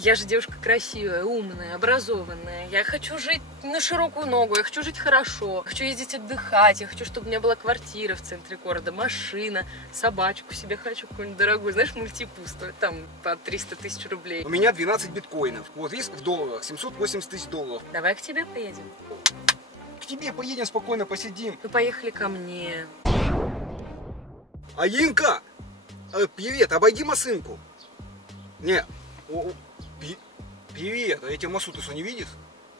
Я же девушка красивая, умная, образованная. Я хочу жить на широкую ногу, я хочу жить хорошо. Хочу ездить отдыхать, я хочу, чтобы у меня была квартира в центре города, машина, собачку себе хочу какую-нибудь дорогую. Знаешь, мультипу стоит там по 300 тысяч рублей. У меня 12 биткоинов. Вот есть в долларах, 780 тысяч долларов. Давай к тебе поедем. К тебе поедем, спокойно посидим. Ну, поехали ко мне. А Инка, привет, обойди машинку. Не, привет, а я тебя массу, ты что, не видишь?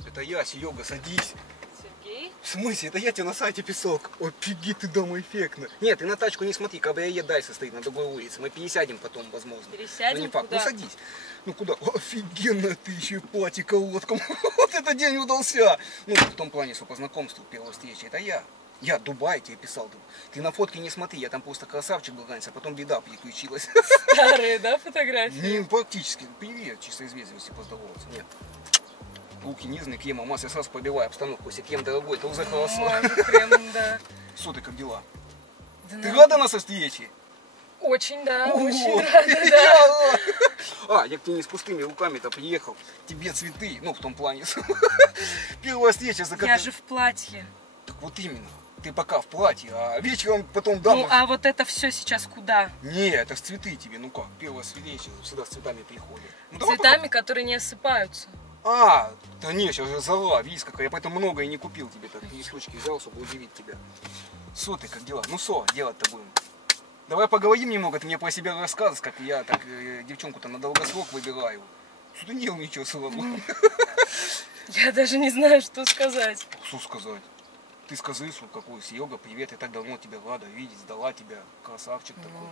Это я, Серега, садись. Сергей? В смысле? Это я тебе на сайте писал. Офигеть, ты дома эффектно. Нет, ты на тачку не смотри, кабриолет дальше стоит на другой улице. Мы пересядем потом, возможно. Пересядем? Ну, не факт. Куда? Ну садись. Ну куда? Офигенно, ты еще и платье колодком. Вот этот день удался. Ну, в том плане, что по знакомству первой встречи. Это я. Я Дубай тебе писал. Ты на фотке не смотри, я там просто красавчик был раньше, а потом беда приключилась. Старые, да, фотографии? Не, практически. Привет, чисто из вежливости поздороваться. Нет. Руки нежные, крема, масса, я сразу побиваю обстановку. Если крем дорогой, то уже хорошо. Крем, да. Что ты, как дела? Да Ты ну, рада нас встречи? Очень, да, Ого, очень рада, да. Я к тебе не с пустыми руками-то приехал. Тебе цветы, ну, в том плане. Первая встреча за Я же в платье. Так вот именно. Ты пока в платье, а вечером потом дама... Ну, а вот это все сейчас куда? Не, это ж цветы тебе, ну как, первая встреча всегда с цветами приходит. Ну, давай Цветами, которые не осыпаются. да не, сейчас же зала, видишь какая, я поэтому много и не купил тебе, так листочки взял, чтобы удивить тебя. Со ты, как дела? Ну со, делать-то будем. Давай поговорим немного, ты мне про себя рассказываешь, как я так девчонку-то на долгосрок выбираю. Что ты ничего сразу? Я даже не знаю, что сказать. Что сказать? Ты скажи, что какой Серега, привет, я так давно тебя рада видеть, сдала тебя, красавчик такой.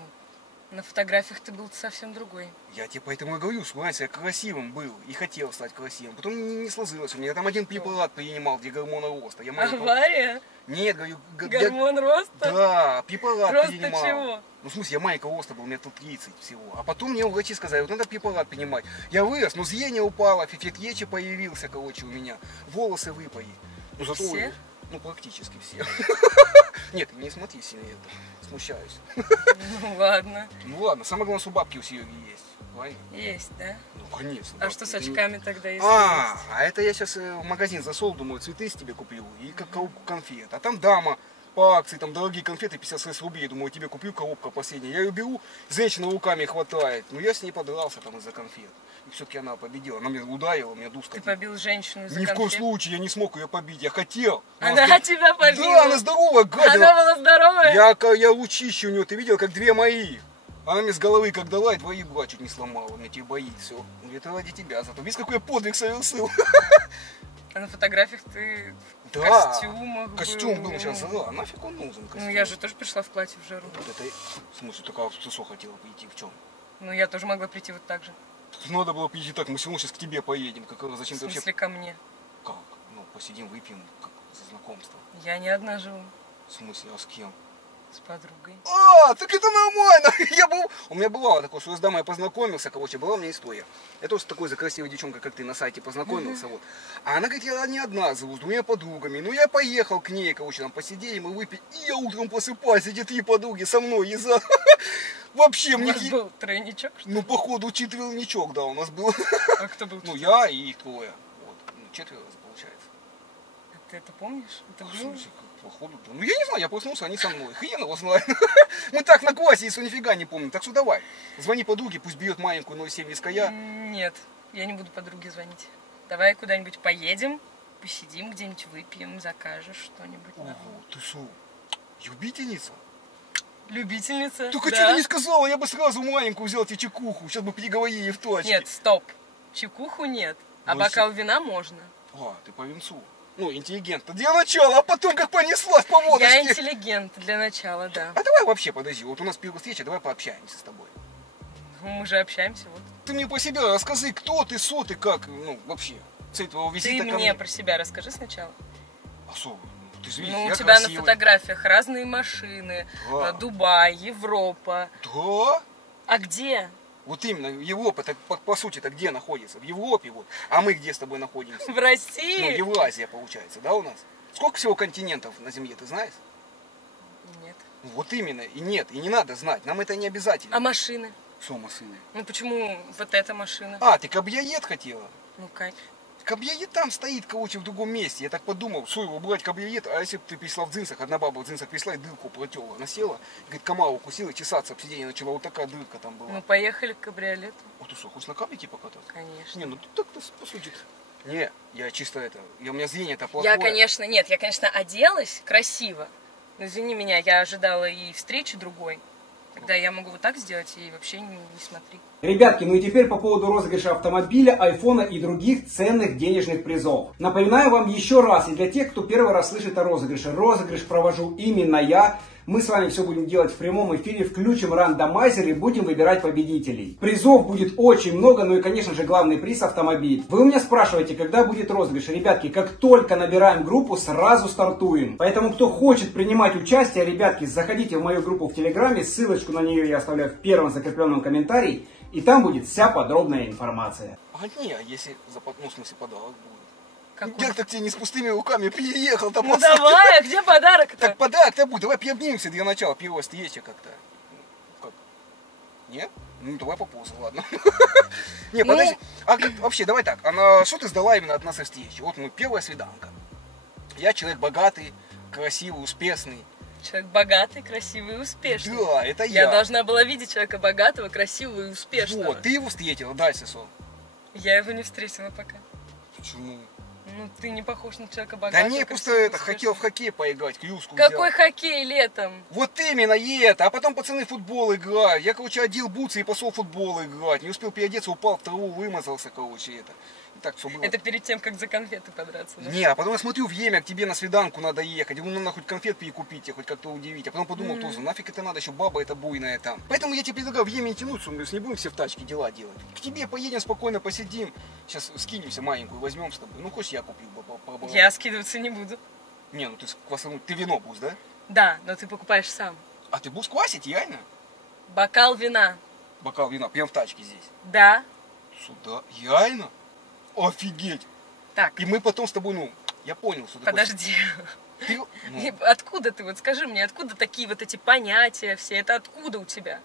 На фотографиях ты был совсем другой. Я тебе поэтому и говорю, что раньше я красивым был и хотел стать красивым. Потом не сложилось у меня. Я там один препарат принимал, где гормон роста. Я Авария? Нет, говорю... Гормон роста? Да, препарат Роста принимал. чего? Ну, в смысле, я маленького роста был, метр 30 всего. А потом мне врачи сказали, вот надо препарат принимать. Я вырос, но зрение упало, эффект речи появился, короче, у меня. Волосы выпали. Ну, зато... Все? Ну, практически все. Нет, не смотри сильно это. Смущаюсь. Ну ладно. Ну ладно, самое главное, что бабки у Сереги есть. Правильно? Есть, да? Ну, конечно. А что с очками тогда есть? А это я сейчас в магазин зашел, думаю, цветы с тебе куплю и коробку конфет. А там дама по акции, там дорогие конфеты, 56 рублей. Думаю, тебе куплю коробка последняя. Я ее беру, женщина руками хватает. Но я с ней подрался там из-за конфет. И все-таки она победила. Она меня ударила, у меня душ Ты побил женщину из-за Ни в коем конфет? случае я не смог ее побить. Я хотел. Она тебя побила? Да, она здоровая, гадина. Она была здоровая? Я лучище у нее, ты видел, как две мои. Она мне с головы как дала, и твои два чуть не сломала. Мне тебе боит, все. Это ради тебя зато. Видишь, какой я подвиг совершил. А на фотографиях ты в Да, костюмах костюм был сейчас зала. Нафиг он нужен, костюм? Ну я же тоже пришла в платье в жару. Вот это, в смысле, только ты что хотела прийти, в чем? Ну я тоже могла прийти вот так же. Надо было прийти так, мы все равно сейчас к тебе поедем. Зачем В ты вообще... смысле ко мне? Как? Ну, посидим, выпьем, как за знакомство. Я не одна живу. В смысле, а с кем? С подругой. Так это нормально. У меня бывало такое, что я с дамой познакомился, короче, была у меня история. Я тоже с такой же красивой девчонкой, как ты, на сайте познакомился, вот. А она говорит, я не одна живу, с двумя подругами. Ну, я поехал к ней, короче, там посидели, мы выпили. И я утром просыпаюсь, эти три подруги со мной из-за... Вообще, У мне... вас был тройничок, что ли? Ну, походу, четверничок, да, у нас был. А кто был? Ну, я и их трое. Вот, ну, четверо, получается. Ты это помнишь? Это В было? смысле, походу, да. Ну, я не знаю, я проснулся, они со мной. Хрен его знает. Мы так на классе, если нифига не помним. Так что давай, звони подруге, пусть бьет маленькую 07 иская. Нет, я не буду подруге звонить. Давай куда-нибудь поедем, посидим где-нибудь, выпьем, закажешь что-нибудь. Ого, ты что, любительница? Любительница? Только да. что ты не сказала, я бы сразу маленькую взял тебе чекуху. Сейчас бы переговорили в тачке. Нет, стоп. Чекуху нет, а Ну, бокал вина можно. Ты по венцу. Ну, интеллигентно. Для начала, а потом как понеслась по водочке. Я интеллигент для начала, да. А давай вообще, подожди, вот у нас первая встреча, давай пообщаемся с тобой. Ну, мы же общаемся, вот. Ты мне про себя расскажи, кто ты, со ты, как, ну, вообще, цель твоего визита Ты ко мне про себя расскажи сначала. А что, ты же видишь, Ну, я у тебя красивый. на фотографиях разные машины, Да. Дубай, Европа. Да? А где? Вот именно, Европа, так, по сути-то где находится? В Европе вот. А мы где с тобой находимся? В Ну, России? Евразия получается, да, у нас? Сколько всего континентов на Земле, ты знаешь? Нет. Вот именно, и нет, и не надо знать, нам это не обязательно. А машины? Что машины? Ну почему вот эта машина? А, ты кабриолет хотела? Ну как? Кабриолет там стоит, короче, в другом месте. Я так подумал, что его брать кабриолет, а если бы ты пришла в джинсах, одна баба в джинсах пришла и дырку протерла. Она села, говорит, комара укусила, чесаться об сиденье начала, вот такая дырка там была. Ну поехали к кабриолету. Вот ты что, хочешь на каблике покататься? Конечно. Не, ну ты так-то, по сути. Не, я чисто это, у меня зрение-то плохое. Я, конечно, нет, я, конечно, оделась красиво. Но извини меня, я ожидала и встречи другой. Тогда я могу вот так сделать и вообще не смотри. Ребятки, ну и теперь по поводу розыгрыша автомобиля, айфона и других ценных денежных призов. Напоминаю вам еще раз, и для тех, кто первый раз слышит о розыгрыше. Розыгрыш провожу именно я. Мы с вами все будем делать в прямом эфире, включим рандомайзер и будем выбирать победителей. Призов будет очень много, ну и, конечно же, главный приз — автомобиль. Вы у меня спрашиваете, когда будет розыгрыш. Ребятки, как только набираем группу, сразу стартуем. Поэтому, кто хочет принимать участие, ребятки, заходите в мою группу в Телеграме, ссылочку на нее я оставляю в первом закрепленном комментарии, и там будет вся подробная информация. А не, а если, ну, в смысле, подарок будет? Какой? Я так тебе не с пустыми руками приехал. Там Ну давай, а где подарок-то? Так подарок-то будет, давай приобнимемся для начала, первой встречи как-то. Как? Нет? Ну давай попозже, ладно. Не, подожди. А вообще, давай так, что ты сдала именно от нас встречи? Вот мы первая свиданка. Я человек богатый, красивый, успешный. Человек богатый, красивый и успешный. Да, это я. Я должна была видеть человека богатого, красивого и успешного. Вот, ты его встретила, дальше что? Я его не встретила пока. Почему? Ну, ты не похож на человека богатого. Да не, просто красивого, это, хотел в хоккей поиграть, клюшку Какой взял. хоккей летом? Вот именно и это, а потом пацаны в футбол играют. Я, короче, одел бутсы и пошел в футбол играть. Не успел переодеться, упал в траву, вымазался, короче, это. И так все было. Это перед тем, как за конфеты подраться, да? Не, а потом я смотрю, время к тебе на свиданку надо ехать. Ну, надо хоть конфет перекупить, хоть как-то удивить. А потом подумал тоже, нафиг это надо, еще баба эта буйная там. Поэтому я тебе предлагаю время не тянуть, что мы не будем все в тачке дела делать. К тебе поедем спокойно, посидим. Сейчас скинемся маленькую, возьмем с тобой. Ну, хочешь, я куплю. Я скидываться не буду. Не, ну ты квасануть, ты вино будешь, да? Да, но ты покупаешь сам. А ты будешь квасить, реально? Бокал вина. Бокал вина, прям в тачке здесь. Да. Сюда, реально? Офигеть! Так, И мы потом с тобой, ну, я понял, что ты подожди. хочешь. Ты, И ну, откуда ты, вот скажи мне, откуда такие вот эти понятия все? Это откуда у тебя?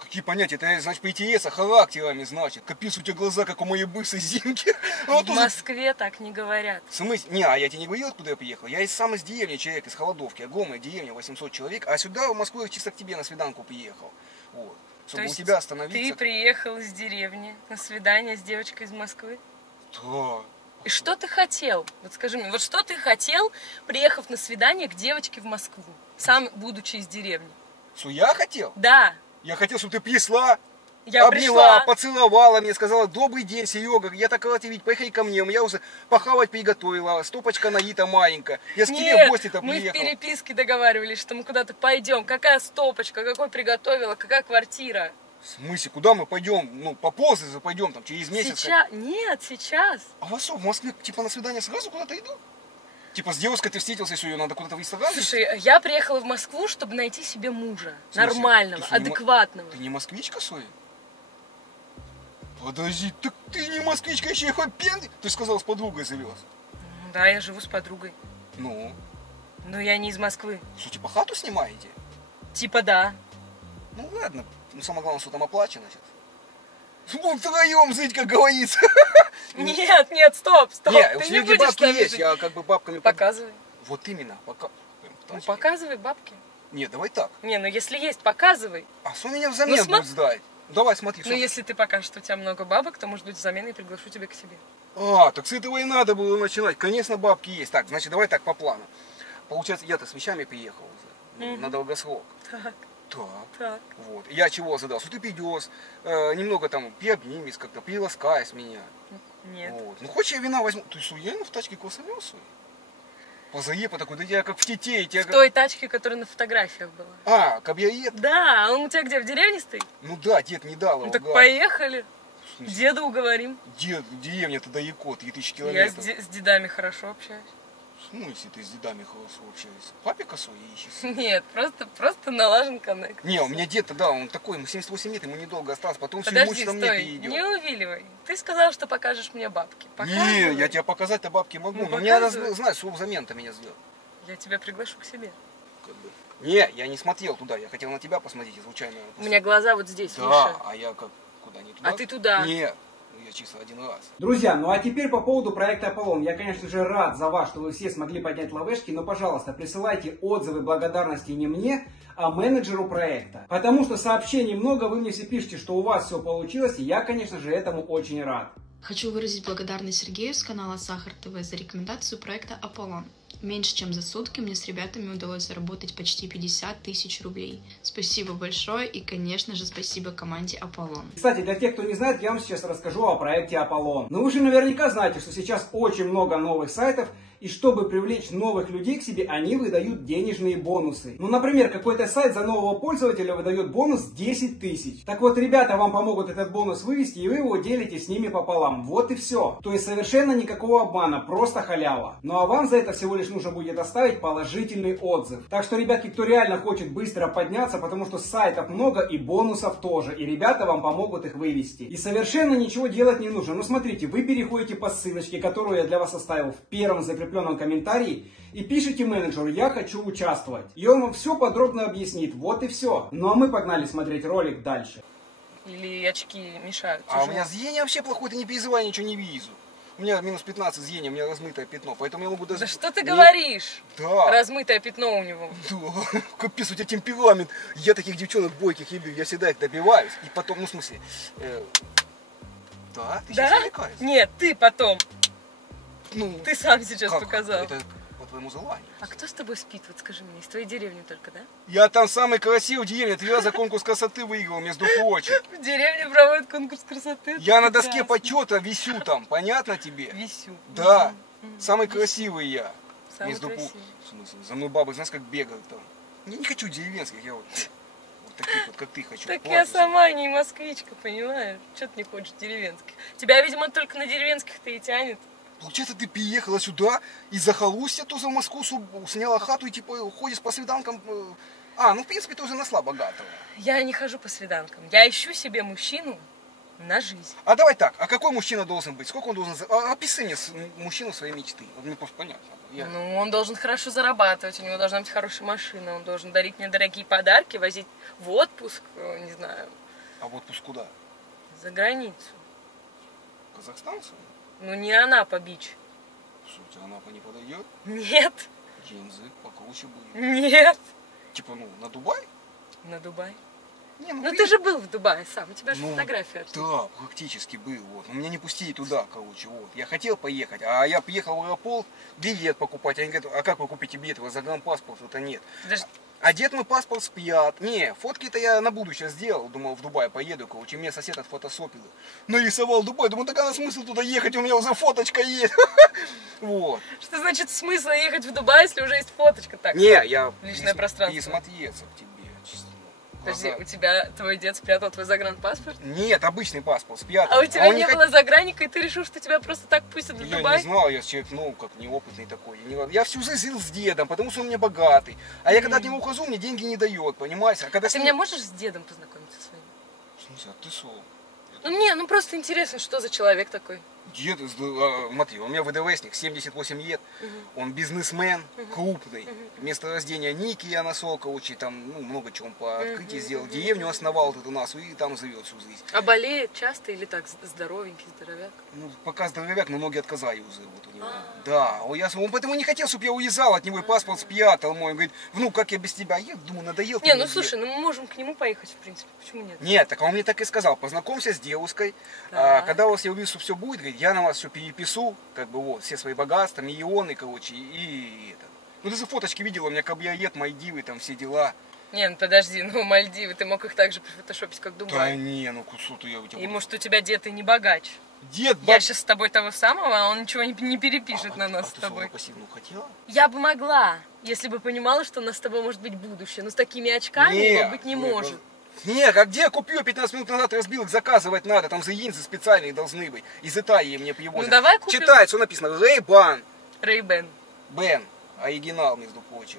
какие понятия? Это, значит, по интересам, характерами, значит. Капец, у тебя глаза, как у моей бывшей Зинки. В Москве так не говорят. В смысле? Не, а я тебе не говорил, откуда я приехал? Я сам из деревни человек, из Холодовки. Огромная деревня, 800 человек. А сюда, в Москву, я чисто к тебе на свиданку приехал. Вот. Чтобы То у есть тебя остановиться. ты приехал из деревни на свидание с девочкой из Москвы? Да. И что ты хотел? Вот скажи мне, вот что ты хотел, приехав на свидание к девочке в Москву, сам будучи из деревни? Что я хотел? Да, Я хотел, чтобы ты пришла, я обняла, пришла. поцеловала мне, сказала: добрый день, Серега, я так рад тебя видеть, поехали ко мне. Я уже похавать приготовила, стопочка наита маленькая. Я с тебе в Нет, гости-то мы в приехал. переписке договаривались, что мы куда-то пойдем. Какая стопочка, какой приготовила, какая квартира? В смысле, куда мы пойдем? Ну, попозже же пойдем, там, через месяц. Сейчас? Нет, сейчас. А вас что, в Москве, типа, на свидание сразу куда-то иду? Типа, с девушкой ты встретился, все, ее надо куда-то в ресторан? Слушай, я приехала в Москву, чтобы найти себе мужа. В смысле? Нормального, Ты что, не адекватного. Ты не москвичка, Соя? Подожди, так ты не москвичка, еще и хоппен? Ты сказал, с подругой завез. Да, я живу с подругой. Ну, Но я не из Москвы. что, типа, хату снимаете? Типа да. Ну, ладно. Ну, самое главное, что там оплачено сейчас. Ну, втроем жить, как говорится. Нет, нет, стоп. Не, Ты у не Сереги будешь бабки с нами есть, жить. я как бы бабками... Показывай. Вот именно, пока... Ну, показывай бабки. Нет, давай так. Не, ну если есть, показывай. А что меня взамен Ну, будет сдать? Давай, смотри. Ну, что- если ты покажешь, что у тебя много бабок, то, может быть, взамен я приглашу тебя к себе. А, так с этого и надо было начинать. Конечно, бабки есть. Так, значит, давай так по плану. Получается, я-то с вещами приехал уже. На долгосрок. Так, Так. так. Вот. Я чего задал? Что ты придешь, немного там приобнимись как-то, приласкай с меня. Нет. Вот. Ну, хочешь, я вина возьму? Ты что, я в тачке косовел свой? Позаепа такой, да я как в тетей. В той тачке, которая на фотографиях была. А, кабриолет? Да, он у тебя где, в деревне стоит? Ну да, дед не дал его. Ну так да. поехали. В смысле? Деда уговорим. Дед, деревня-то далеко, 3000 Я километров. с дедами хорошо общаюсь. В смысле ты с дедами хорошо общаешься? Папе косой ищешь? Нет, просто налажен коннект. Не, у меня дед-то, да, он такой, ему 78 лет, ему недолго осталось, потом все Подожди, имущество мне стой, перейдет. не увиливай. Ты сказал, что покажешь мне бабки. Не, Показывай. я тебе показать-то бабки могу, Ну, но мне надо показывай. знать, что взамен-то меня сделать. Я тебя приглашу к себе. как бы. Не, я не смотрел туда, я хотел на тебя посмотреть, случайно. У меня глаза вот здесь, Да, видишь? а я как, куда, не туда? А ты туда. Нет, я чисто один раз. Друзья, ну а теперь по поводу проекта Аполлон. Я, конечно же, рад за вас, что вы все смогли поднять лавешки, но, пожалуйста, присылайте отзывы благодарности не мне, а менеджеру проекта. Потому что сообщений много, вы мне все пишете, что у вас все получилось, и я, конечно же, этому очень рад. Хочу выразить благодарность Сергею с канала Сахар ТВ за рекомендацию проекта Аполлон. Меньше чем за сутки мне с ребятами удалось заработать почти 50 тысяч рублей. Спасибо большое и, конечно же, спасибо команде Аполлон. Кстати, для тех, кто не знает, я вам сейчас расскажу о проекте Аполлон. Но вы же наверняка знаете, что сейчас очень много новых сайтов, и чтобы привлечь новых людей к себе, они выдают денежные бонусы. Ну, например, какой-то сайт за нового пользователя выдает бонус 10 тысяч. Так вот, ребята вам помогут этот бонус вывести, и вы его делите с ними пополам. Вот и все. То есть совершенно никакого обмана, просто халява. Ну а вам за это всего лишь нужно будет оставить положительный отзыв. Так что, ребятки, кто реально хочет быстро подняться, потому что сайтов много и бонусов тоже, и ребята вам помогут их вывести. И совершенно ничего делать не нужно. Ну, смотрите, вы переходите по ссылочке, которую я для вас оставил в первом закрепленном комментарии, и пишите менеджеру: я хочу участвовать. И он вам все подробно объяснит. Вот и все. Ну а мы погнали смотреть ролик дальше. Или очки мешают? А у меня зрение вообще плохое, ты не переживай, ничего не вижу. У меня минус 15 зрения, у меня размытое пятно, поэтому я могу даже... Да что ты говоришь? Да. Размытое пятно у него. Да, капец, у тебя темперамент. Я таких девчонок бойких люблю, я всегда их добиваюсь. И потом, ну в смысле... Да, ты сейчас Да? увлекаешься. Нет, ты потом. Ну, Ты сам сейчас как? показал. Это по твоему желанию. А кто с тобой спит? Вот скажи мне, из твоей деревни только, да? Я там самый красивый в деревне, 3 раза конкурс красоты выиграл, между прочим. В деревне проводят конкурс красоты. Я на доске Прекрасно. почета висю там, понятно тебе? Висю. Да, Мгм. самый Висю. красивый я. Самый Между красивый. В смысле, за мной бабы, знаешь, как бегают там. Я не хочу деревенских, я вот таких вот, как ты, хочу. Так я Платье. сама не москвичка, понимаешь? Что ты не хочешь деревенских? Тебя, видимо, только на деревенских-то и тянет. Получается, ты переехала сюда из захолустья, тоже в Москву сняла хату и типа ходишь по свиданкам. Ну в принципе, ты уже нашла богатого. Я не хожу по свиданкам. Я ищу себе мужчину на жизнь. А давай так, а какой мужчина должен быть? Сколько он должен... Опиши мне мужчину своей мечты. Вот мне просто понятно. Ну, он должен хорошо зарабатывать, у него должна быть хорошая машина, он должен дарить мне дорогие подарки, возить в отпуск, не знаю, А в отпуск куда? за границу. Казахстан? Что ли? Ну, не Анапа бич. Что, у тебя Анапа не подойдет? Нет, Язык покруче будет. нет. Типа, ну, на Дубай? На Дубай. Не, Ну, ты же был в Дубае сам, у тебя же Ну, фотография оттуда. Да, практически был. Вот. Но меня не пустили туда, короче. Вот. Я хотел поехать, а я приехал в аэропорт, билет покупать. Они говорят: а как вы купите билет? У вас загранпаспорт, это нет. Даже- А дед мой паспорт спят. Не, фотки-то я на будущее сделал. Думал, в Дубай поеду, короче. Мне сосед отфотосопил. Нарисовал Дубай. Думаю, так а смысл туда ехать? У меня уже фоточка есть. Вот. Что значит смысл ехать в Дубай, если уже есть фоточка? Так, Не, я Личное пространство. присмотреться к тебе. честно. подожди, Глаза. у тебя твой дед спрятал твой загранпаспорт? Нет, обычный паспорт, спрятал. А у тебя он не хот- было загранника, и ты решил, что тебя просто так пустят в Я Дубай? не знал, я человек, ну, как неопытный такой. Я всю жизнь жил с дедом, потому что он мне богатый. А я когда от него ухожу, мне деньги не дает, понимаешь? А когда А с ты ним- меня можешь с дедом познакомиться своим? В смысле, а ты шо? Ну, мне, ну просто интересно, что за человек такой. Дед, смотри, он у меня ВДВшник, 78 лет, он бизнесмен, крупный. Место рождения Ники я нашел, короче, там, ну, много чего он по открытию сделал. Деревню основал тут у нас, и там живет всю жизнь. А болеет часто или так здоровенький, здоровяк? Ну, пока здоровяк, но ноги отказали уже вот у него. Да, он поэтому не хотел, чтобы я уезжал от него, и паспорт спрятал мой. Он говорит: внук, как я без тебя? Я думаю, надоел ты Не, мне, ну дед. слушай, ну мы можем к нему поехать, в принципе. Почему нет? Нет, так он мне так и сказал: познакомься с девушкой, Так. когда у вас я увижу, что все будет, говорит, я на вас все перепишу, как бы вот, все свои богатства, миллионы, короче, и это. Ну ты же фоточки видела, у меня кабриолет, Мальдивы, там все дела. Не, ну подожди, ну Мальдивы, ты мог их так же прифотошопить, как Да Дубай. не, ну что-то я у тебя... И может у тебя дед и не богач. Дед, Я сейчас с тобой того самого, а он ничего не перепишет на нас а с ты тобой. пассивную хотела? Я бы могла, если бы понимала, что у нас с тобой может быть будущее. Но с такими очками его быть не может. Нет, а где я купил 15 минут назад, разбил их, заказывать надо, там за джинсы специальные должны быть. Из Италии мне привозят. Ну, давай купим. Читает, что написано: Ray-Ban, Ray-Ban. Бен, оригинал, между прочим.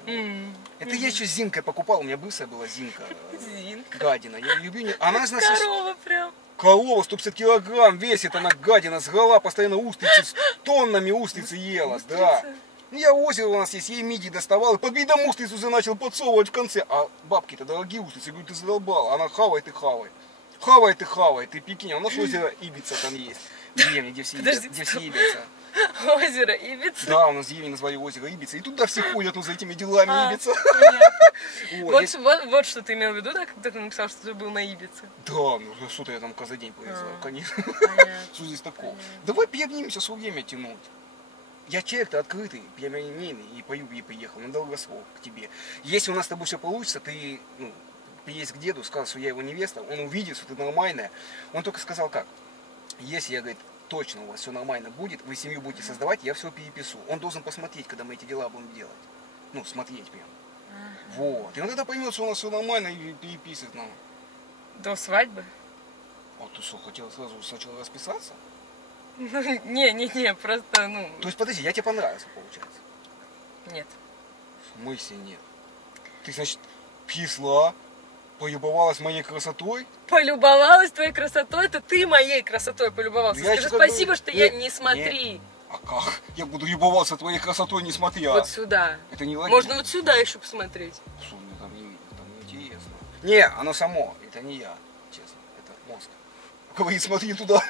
Это я еще с Зинкой покупал, у меня бывшая была Зинка. Зинка. Гадина, я ее люблю. Она, значит, Корова прям. корова 150 килограмм весит, она гадина, сгала, постоянно устрицы, с тоннами устрицы ела, да. Я озеро у нас есть, я ей мидии доставал, и под видом устрицы начал подсовывать в конце. А бабки-то дорогие устрицы, я говорю, ты задолбал. Она хавает и хавает. Хавает и хавает, и прикинь, а у нас озеро Ибица там есть. В деревне, где все ибица. Озеро Ибица? Да, у нас деревню назвали озеро Ибица. И туда все ходят, ну, за этими делами Ибица. Вот что ты имел в виду, да, когда ты написал, что ты был на Ибице? Да, ну что-то я там каждый день повезла, конечно. Что здесь такого? Давай обнимемся, с время тянуть. Я человек-то открытый, прямолинейный, и по юге приехал, на долгосрок к тебе. Если у нас с тобой все получится, ты, ну, приедешь к деду, скажешь, что я его невеста, он увидит, что ты нормальная. Он только сказал как, если, я, говорит, точно у вас все нормально будет, вы семью будете создавать, я все перепишу. Он должен посмотреть, когда мы эти дела будем делать. Ну, смотреть прям. Вот. И он тогда поймет, что у нас все нормально, и переписывает нам. До свадьбы? А ты что, хотел сразу сначала расписаться? Ну, не, просто, ну... То есть, подожди, я тебе понравился, получается? Нет. В смысле нет? Ты, значит, пришла, полюбовалась моей красотой? Полюбовалась твоей красотой? Это ты моей красотой полюбовался. Я Скажи что-то спасибо, говорю. что я не смотри. А как? Я буду любоваться твоей красотой, не смотря. Вот сюда. Это не логично. Можно вот сюда еще посмотреть. Что мне там не видно, там неинтересно. Не, оно само, это не я, честно, это мозг. Говорит, смотри туда.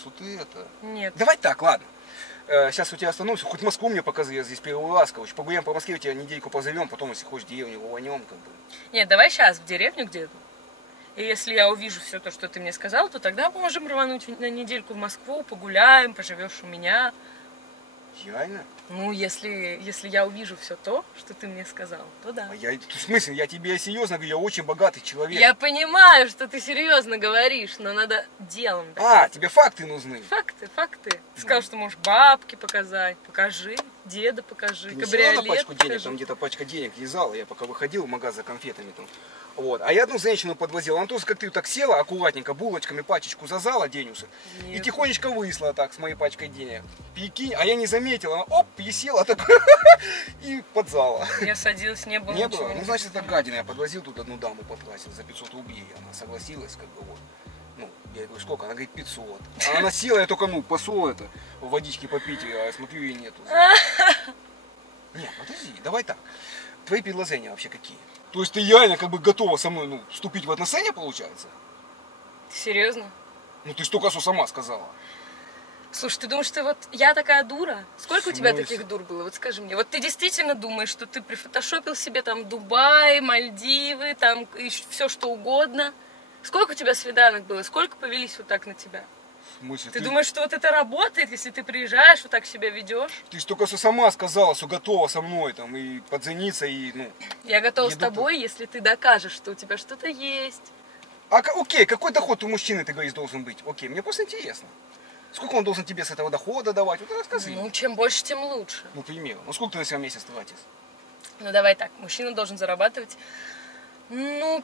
Что ты это? Нет. Давай так, ладно. Сейчас у тебя остановимся, хоть Москву мне показывай, я здесь первый раз, короче. Погуляем по Москве, тебя недельку позовем, потом, если хочешь, деревню рванем, как бы. Нет, давай сейчас в деревню где-то. И если я увижу все то, что ты мне сказал, то тогда можем рвануть на недельку в Москву, погуляем, поживешь у меня. Реально? Ну, если я увижу все то, что ты мне сказал, то да. А я, в смысле, я тебе серьезно говорю, я очень богатый человек. Я понимаю, что ты серьезно говоришь, но надо делом доказывать. тебе факты нужны. Факты. Ты сказал, что можешь бабки показать. Покажи, деда покажи, Ты не села на кабриолет пачку денег, покажи. там где-то пачка денег лежала, я пока выходил в магазин за конфетами там. Вот. А я одну женщину подвозил, она тоже как ты так села аккуратненько, булочками пачечку зазала денежек. И Нет. тихонечко высла так с моей пачкой денег. Прикинь, а я не заметил, она оп, и села так и подзала. Я садилась, не было Не ничего. было? Ну, значит, это гадина. Я подвозил тут одну даму, потратил за 500 рублей. Она согласилась, как бы вот. Ну, я говорю, сколько? Она говорит, 500. А она села, я только, ну, посол это, водички попить, а я смотрю, ее нету. Нет, подожди, давай так. Твои предложения вообще какие? То есть ты реально как бы готова со мной, ну, вступить в отношения, получается? Серьезно? Ну, ты ж только что сама сказала. Слушай, ты думаешь, что вот я такая дура? Сколько у тебя смысле? таких дур было? Вот скажи мне. Вот ты действительно думаешь, что ты прифотошопил себе там Дубай, Мальдивы, там все что угодно? Сколько у тебя свиданок было? Сколько повелись вот так на тебя? В смысле, Ты думаешь, что вот это работает, если ты приезжаешь, вот так себя ведешь? Ты ж только что сама сказала, что готова со мной там и подзаниться, и, ну... Я готова с Еду тобой, если ты докажешь, что у тебя что-то есть. Окей, какой доход у мужчины, ты говоришь, должен быть? Окей, мне просто интересно. Сколько он должен тебе с этого дохода давать? Вот расскажи. Ну, чем больше, тем лучше. Ну, к примеру. Ну, сколько ты на себя в месяц тратишь? Ну, давай так, мужчина должен зарабатывать, ну,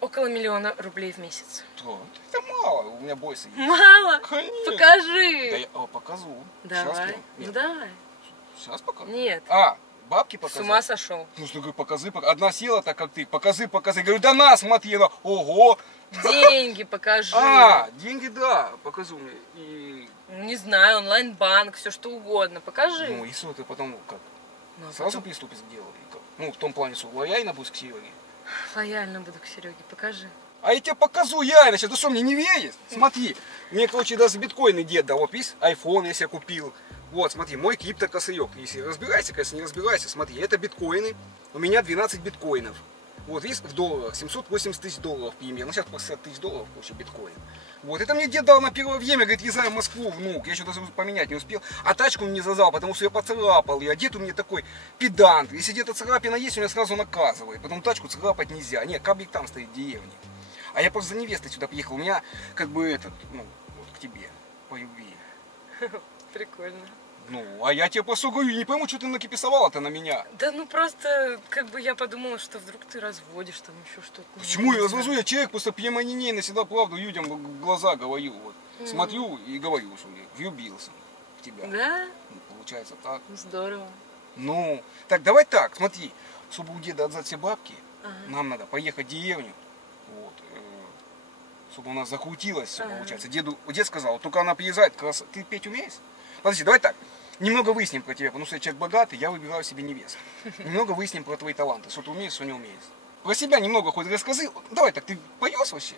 около 1 000 000 рублей в месяц. Да, это мало, у меня бойся есть. Мало? Конечно. Покажи. Да я покажу. Давай. Сейчас, Ну, нет, давай. сейчас покажу. Нет. Бабки С показать? ума сошел. Ну, что, говорю, покажи. Одна села так, как ты. Покажи. Я говорю, да на, смотри, она. Ого. Деньги покажи. Деньги, да, покажу мне. И, Ну, не знаю, онлайн-банк, все что угодно. Покажи. ну, и что, ты потом как? Ну, а Сразу потом приступишь к делу? Или как? Ну, в том плане, что лояльно будешь к Сереге. лояльно буду к Сереге. Покажи. А я тебе покажу, я сейчас, ты что, мне не веришь? Смотри, мне, короче, даже биткоины дед дал. Вот, видишь, iPhone я себе купил. Вот, смотри, мой криптокосаек. Если разбирайся, конечно, не разбирайся, смотри, это биткоины. У меня 12 биткоинов. Вот, видишь, в долларах, 780 000 долларов примерно. Ну, сейчас по 60 000 долларов, короче, биткоин. Вот, это мне дед дал на первое время, говорит, езжай в Москву, внук. Я еще даже поменять не успел. А тачку он мне задал, потому что я поцарапал ее. А дед у меня такой педант. Если где-то царапина есть, он меня сразу наказывает. Потом тачку царапать нельзя. Нет, кабель там стоит в деревне. А я просто за невестой сюда приехал. У меня, как бы, этот, ну, вот к тебе, по любви. Прикольно. Ну, а я тебе просто говорю, не пойму, что ты накиписовала-то на меня. Да ну просто, как бы я подумала, что вдруг ты разводишь там еще что-то. Почему я развожу? Я человек просто прямолинейно всегда правду людям в глаза говорю. Вот. Смотрю и говорю, что я влюбился в тебя. Да? Ну, получается так. Здорово. Ну, так, давай так, смотри. Чтобы у деда отдать все бабки, Ага. нам надо поехать в деревню. Вот, чтобы у нас закрутилось все, получается. Дед сказал, только она приезжает, как раз... Ты петь умеешь? Подожди, давай так. Немного выясним про тебя, потому что я человек богатый, я выбираю себе невесту. Немного выясним про твои таланты, что ты умеешь, что не умеешь. Про себя немного хоть расскажи. Давай так, ты поешь вообще?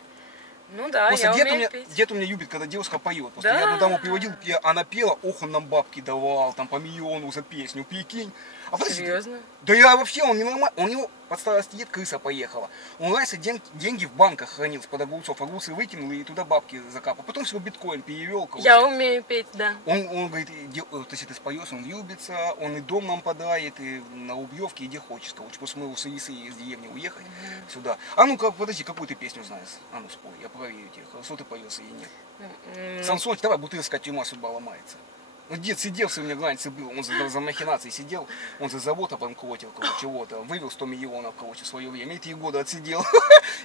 Ну да, Просто я дед умею петь. у меня любит, когда девушка поет. Просто Да. я одну даму приводил, она пела, ох, он нам бабки давал, там по миллиону за песню, прикинь. А подожди, Серьезно? да я вообще, он не нормальный, у него под старости лет крыса поехала. Он раньше деньги в банках хранил под огурцов, огурцы выкинул и туда бабки закапал. Потом всего биткоин перевел. Я умею петь, да. Он говорит, если ты споешь, он влюбится, он и дом нам подарит, и на Рублевке, и где хочешь, короче. После мы с из деревни уехать сюда. А ну-ка, подожди, какую ты песню знаешь? А ну спой, я проверю тебя, хорошо ты поешь или нет. Сансон, давай, бутылка тюрьма судьба ломается. Ну, дед сидел, в своей границе был, он за махинации сидел, он за завод обанкротил, чего-то, вывел 100 миллионов, в свое время, и 3 года отсидел.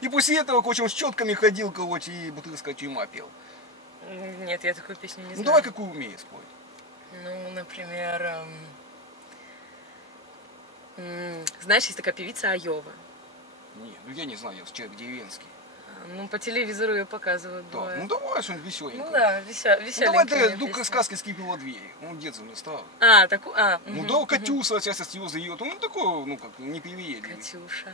И после этого, он с четками ходил, и бутылка тюрьма пел. Нет, я такую песню не знаю. Ну, давай какую умеешь спой. Ну, например, знаешь, есть такая певица Айова. Нет, ну я не знаю, я человек деревенский. Ну, по телевизору ее показывают, Да, бывает. ну давай что-нибудь веселенькое. Ну да, Ну веселенькая давай, песня. дух сказки скрипнула дверь. Ну, дед за меня стал. Ну да, Катюша сейчас слезы ее. Ну такой, ну как, не привередливый. Катюша.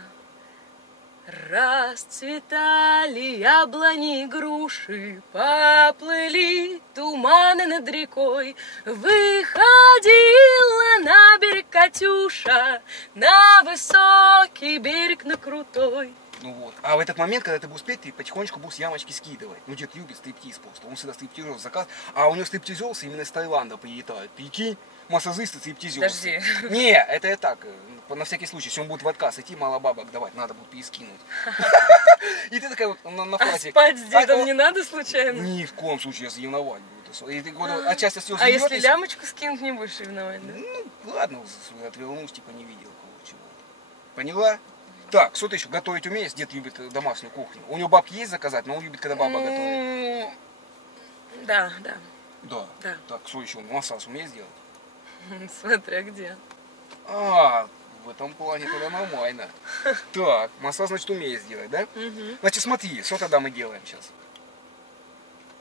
Расцветали яблони и груши, поплыли туманы над рекой. Выходила на берег Катюша, на высокий берег, на крутой. Ну вот. А в этот момент, когда ты будешь петь, ты потихонечку будешь ямочки скидывать. Ну, дед любит стриптиз просто. Он всегда стриптизер заказ. А у него стриптизерсы именно из Таиланда прилетают. Прикинь, массажисты, стриптизерсы. Подожди. Не, это я так, на всякий случай. Если он будет в отказ идти, мало бабок давать, надо будет перескинуть. И ты такая вот на А фразе. спать с дедом не надо случайно? Ни в коем случае я ревновать буду. И ты отчасти слезы А льет, если лямочку скинуть, не будешь ревновать, да? Ну, ладно, отвернусь, типа не видел кого-чего. Поняла? Так, что ты еще готовить умеешь? Дед любит домашнюю кухню. У него бабки есть заказать, но он любит, когда баба готовит. Да. Да. Да. Так, что еще? Массаж умеешь сделать? Смотря где. А, в этом плане тогда нормально. Так, массаж, значит, умеешь сделать, да? Значит, смотри, что тогда мы делаем сейчас?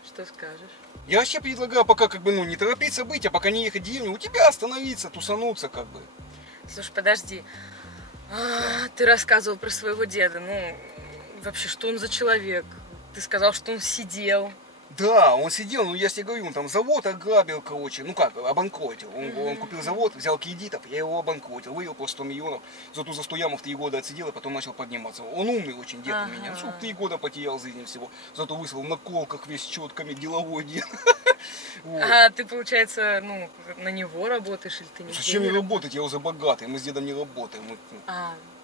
Что скажешь? Я вообще предлагаю пока не торопиться быть, а пока не ехать в деревню, у тебя остановиться, тусануться Слушай, подожди. Ты рассказывал про своего деда. Ну, вообще, что он за человек? Ты сказал, что он сидел. Да, он сидел, ну я тебе говорю, он там завод ограбил, обанкротил. Он купил завод, взял кредитов, я его обанкротил, вывел по 100 миллионов, зато за 100 ямов 3 года отсидел, и потом начал подниматься. Он умный очень дед у меня, 3 года потерял жизнь всего, зато выслал на колках весь четками, деловой дед. А ты, получается, на него работаешь или ты не Зачем мне работать, я уже богатый, мы с дедом не работаем.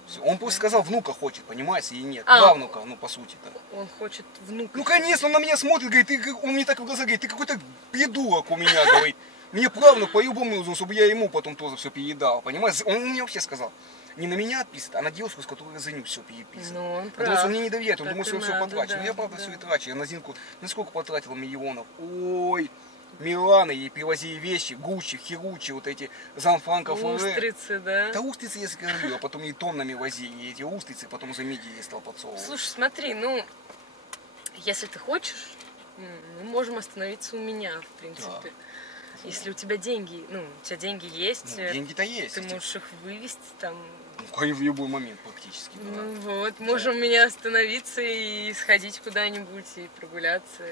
Всё. Он просто сказал, внука хочет, понимаете, и нет. Правнука, по сути-то. Он хочет внука. Ну, конечно, он на меня смотрит, говорит, он мне так в глаза говорит, ты какой-то придурок у меня, говорит. Мне правнук по-любому нужен, чтобы я ему потом тоже все передал, понимаешь? Он мне вообще сказал, не на меня отписывает, а на девушку, с которой я за ним все переписываю. Ну, он Потому что прав. он мне не доверяет, он Так думает, и что я все надо, потрачу. да, Но я правда да. все и трачу. Я на Зинку, сколько потратил миллионов. Ой, Миланы, ей привозили вещи, Гуччи, Хиручи, вот эти Занфранко, Устрицы, да? Да устрицы я скажу, а потом и тоннами возили, и эти устрицы потом за мидии я стал подсовывать. Слушай, смотри, если ты хочешь, мы можем остановиться у меня, в принципе. Да. Если у тебя деньги, у тебя деньги есть, Деньги-то есть. ты можешь их вывести там. В любой момент практически. Да. Можем меня остановиться и сходить куда-нибудь и прогуляться.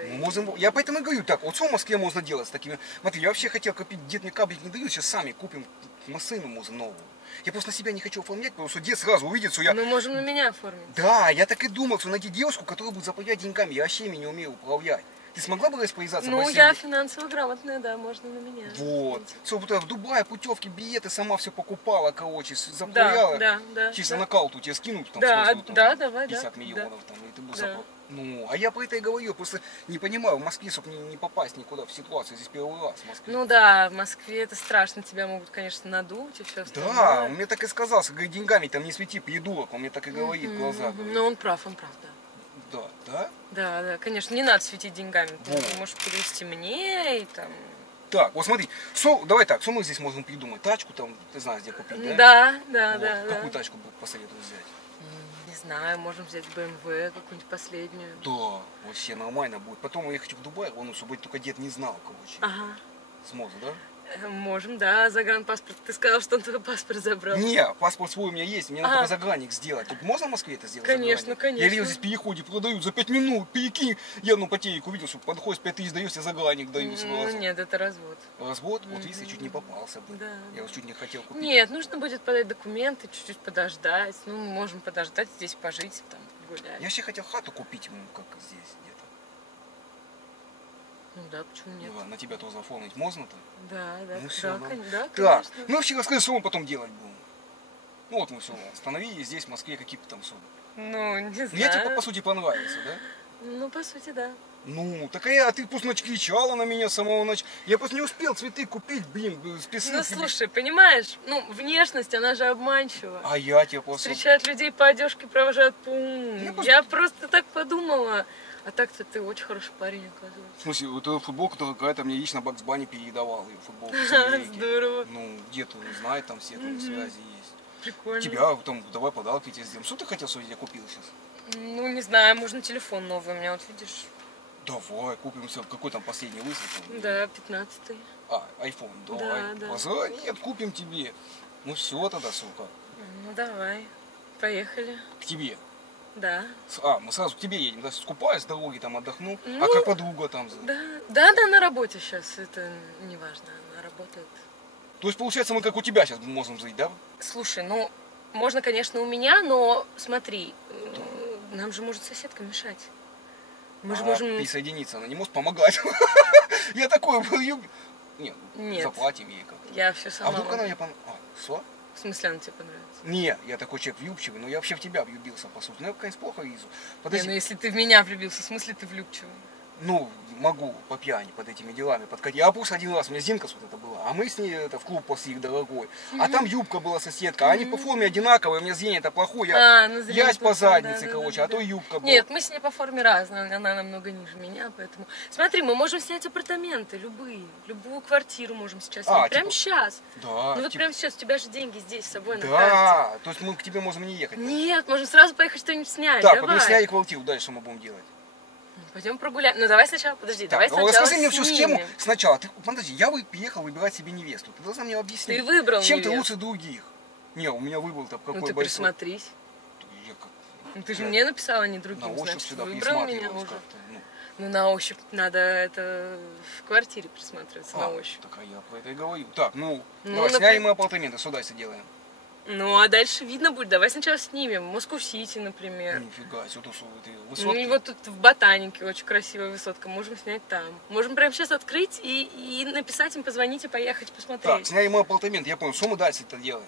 Я поэтому и говорю, так, вот что в Москве можно делать с такими. Смотри, я вообще хотел купить, дед мне кабель не дают, сейчас сами купим машину новую. Я просто на себя не хочу оформлять, потому что дед сразу увидит, что я... Мы можем на меня оформить. Да, я так и думал, что найти девушку, которая будет заправлять деньгами. Я вообще ими не умею управлять. Ты смогла бы распоряжаться? Я финансово грамотная, да, можно на меня. Вот. Все, в Дубае путевки, билеты сама все покупала, заправляла. Да. Чисто на калту тебе скинут, там, Да, сразу, давай, 50 миллионов, там, и ты будешь Да. Ну, а я по этой говорю, просто не понимаю, в Москве, чтобы не попасть никуда в ситуацию, здесь первый раз в Москве. В Москве это страшно, тебя могут, конечно, надуть и все остальное. Да, он мне так и сказал, говорит, деньгами там не свети, придурок, он мне так и говорит в глаза. Он прав, да. Да? Да, конечно, не надо светить деньгами. Вот. Ты можешь привезти мне и там. Так, вот смотри, давай так, что мы здесь можем придумать? Тачку там, ты знаешь, где купить, Да? да? Да. Какую тачку посоветуешь взять? Не знаю, можем взять BMW какую-нибудь последнюю. Да, вообще нормально будет. Потом уехать в Дубай, чтобы только дед не знал, Ага. Сможет, да? Можем, да, загранпаспорт. Ты сказал, что он твой паспорт забрал. Не, паспорт свой у меня есть, мне надо только загранник сделать. Тут можно в Москве это сделать? Конечно, загранник? конечно. Я видел, здесь в переходе продают за 5 минут, перекинь. Я по телеку видел, что подходит 5000 даешь, я загранник даю сразу. Ну нет, это развод. Развод? Вот видишь, я чуть не попался бы. Да. Я вот чуть не хотел купить. Нет, нужно будет подать документы, чуть-чуть подождать. Ну, мы можем подождать, здесь пожить, там, гулять. Я вообще хотел хату купить, как здесь где-то. Ну да, почему нет? Ну, на тебя тоже оформить можно-то? Да, да, Ну всё, да, ну. да, Так, конечно. ну вообще расскажи, что мы потом делать будем. Ну вот мы все, остановились здесь, в Москве, какие там суммы. Ну, не знаю. Я тебе, по сути, понравился, да? Ну, по сути, да. Ну, такая, а ты просто кричала на меня с самого начала. Я просто не успел цветы купить, блин, списать. Ну, слушай, понимаешь, ну, внешность, она же обманчива. А я тебя просто... Встречают людей по одежке, провожают по уму. Я просто так подумала. А так-то ты очень хороший парень, оказывается. В смысле, вот эта футболка какая-то мне лично Бакс Банни передавал, ее футболку с Америки. Здорово. Ну, где-то, знает, там все там связи есть. Прикольно. Тебя, там, давай подарки тебе сделаем. Что ты хотел, чтобы я купил сейчас? Ну, не знаю, можно телефон новый у меня, вот видишь. Давай, купим все. Какой там последний выставка? Да, 15-й. А, iPhone, давай. Да. Нет, купим тебе. Ну все тогда, сука. Ну, давай. Поехали. К тебе. Да. Мы сразу к тебе едем, да, скупаюсь с дороги, там отдохну. Ну, а как подруга там? Да, на работе сейчас, это не важно, она работает. То есть, получается, мы как у тебя сейчас можем жить, да? Слушай, ну, можно, конечно, у меня, но смотри, нам же может соседка мешать. Мы же можем... присоединиться, она не может помогать. Я такой был, нет, заплатим ей как-то. Я все сама. А вдруг она мне понравится? Что? В смысле, она тебе понравится? Не, я такой человек влюбчивый, но я вообще в тебя влюбился, по сути. Ну, я, конечно, плохо вижу. Не, Подожди. ну если ты в меня влюбился, в смысле ты влюбчивый? Ну, могу по пьяни под этими делами подкатить. Я просто один раз, у меня Зинка вот это была, а мы с ней в клуб после их дорогой. А там юбка была соседка, а они по форме одинаковые, у меня зрение это плохое, ясь по заднице, короче, а то юбка была. Нет, мы с ней по форме разные, она намного ниже меня, поэтому... Смотри, мы можем снять апартаменты, любую квартиру можем сейчас снять, прямо сейчас. Да. Ну вот прямо сейчас, у тебя же деньги здесь с собой на карте. Да, то есть мы к тебе можем не ехать. Нет, можем сразу поехать что-нибудь снять, так, давай. вот мы сняли квартиру, дальше мы будем делать. Пойдем прогуляем. Ну давай сначала, подожди, давай сначала расскажи мне всю снимем. схему сначала. Ты, подожди, я приехал выбирать себе невесту. Ты должна мне объяснить. Ты выбрал чем невесту. ты лучше других? Не, у меня выбор-то какой Ну ты большой. присмотрись. Я как- Ну ты же мне написала, а не другим, на ощупь значит, сюда выбрал меня присматривалась уже. как-то, ну. Ну на ощупь надо это в квартире присматриваться, на ощупь. Так, а я про это и говорю. Так, давай, например- сняли мы апартаменты, что дальше делаем? Ну а дальше видно будет, давай сначала снимем Москву-Сити, например. Нифига, сюда ты Ну высотки. и вот тут в Ботанике очень красивая высотка, можем снять там. Можем прямо сейчас открыть и написать им, позвонить и поехать посмотреть. Так, сняли мы апартаменты, я понял, что мы дальше-то делаем?